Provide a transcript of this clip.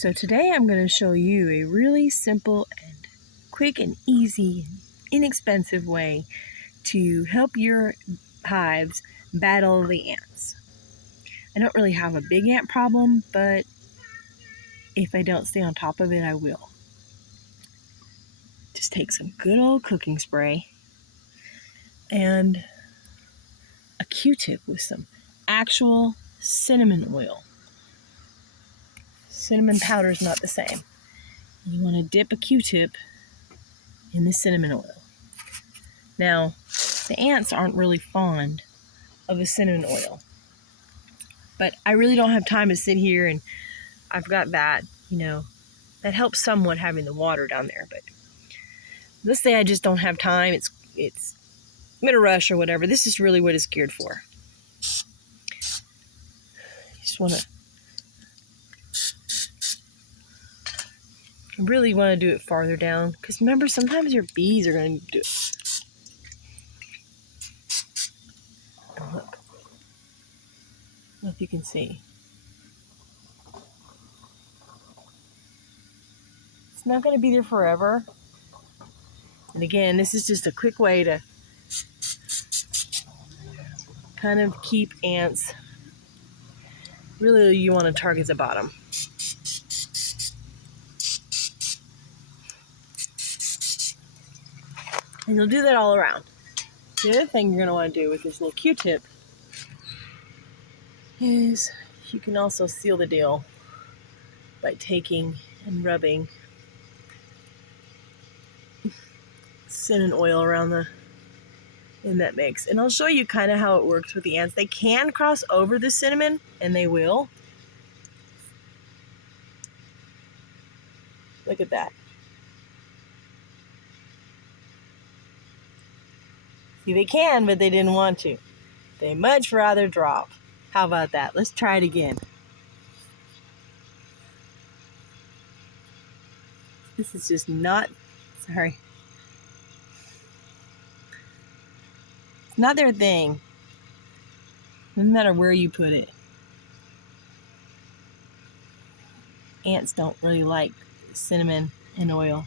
So today I'm going to show you a really simple and quick and easy, inexpensive way to help your hives battle the ants. I don't really have a big ant problem, but if I don't stay on top of it, I will. Just take some good old cooking spray and a Q-tip with some actual cinnamon oil. Cinnamon powder is not the same. You want to dip a Q-tip in the cinnamon oil. Now, the ants aren't really fond of the cinnamon oil, but I really don't have time to sit here, and I've got that, that helps somewhat having the water down there. But let's say I just don't have time, it's I'm in a rush or whatever. This is really what it's geared for. You just want to, I really want to do it farther down, because remember, sometimes your bees are going to do it. Oh, look. I don't know if you can see. It's not going to be there forever. And again, this is just a quick way to kind of keep ants. Really, you want to target the bottom. And you'll do that all around. The other thing you're going to want to do with this little Q-tip is you can also seal the deal by taking and rubbing cinnamon oil around in that mix. And I'll show you kind of how it works with the ants. They can cross over the cinnamon, and they will. Look at that. See, they can, but they didn't want to. They much rather drop. How about that? Let's try it again. This is just not, sorry. It's not their thing. Doesn't matter where you put it. Ants don't really like cinnamon and oil.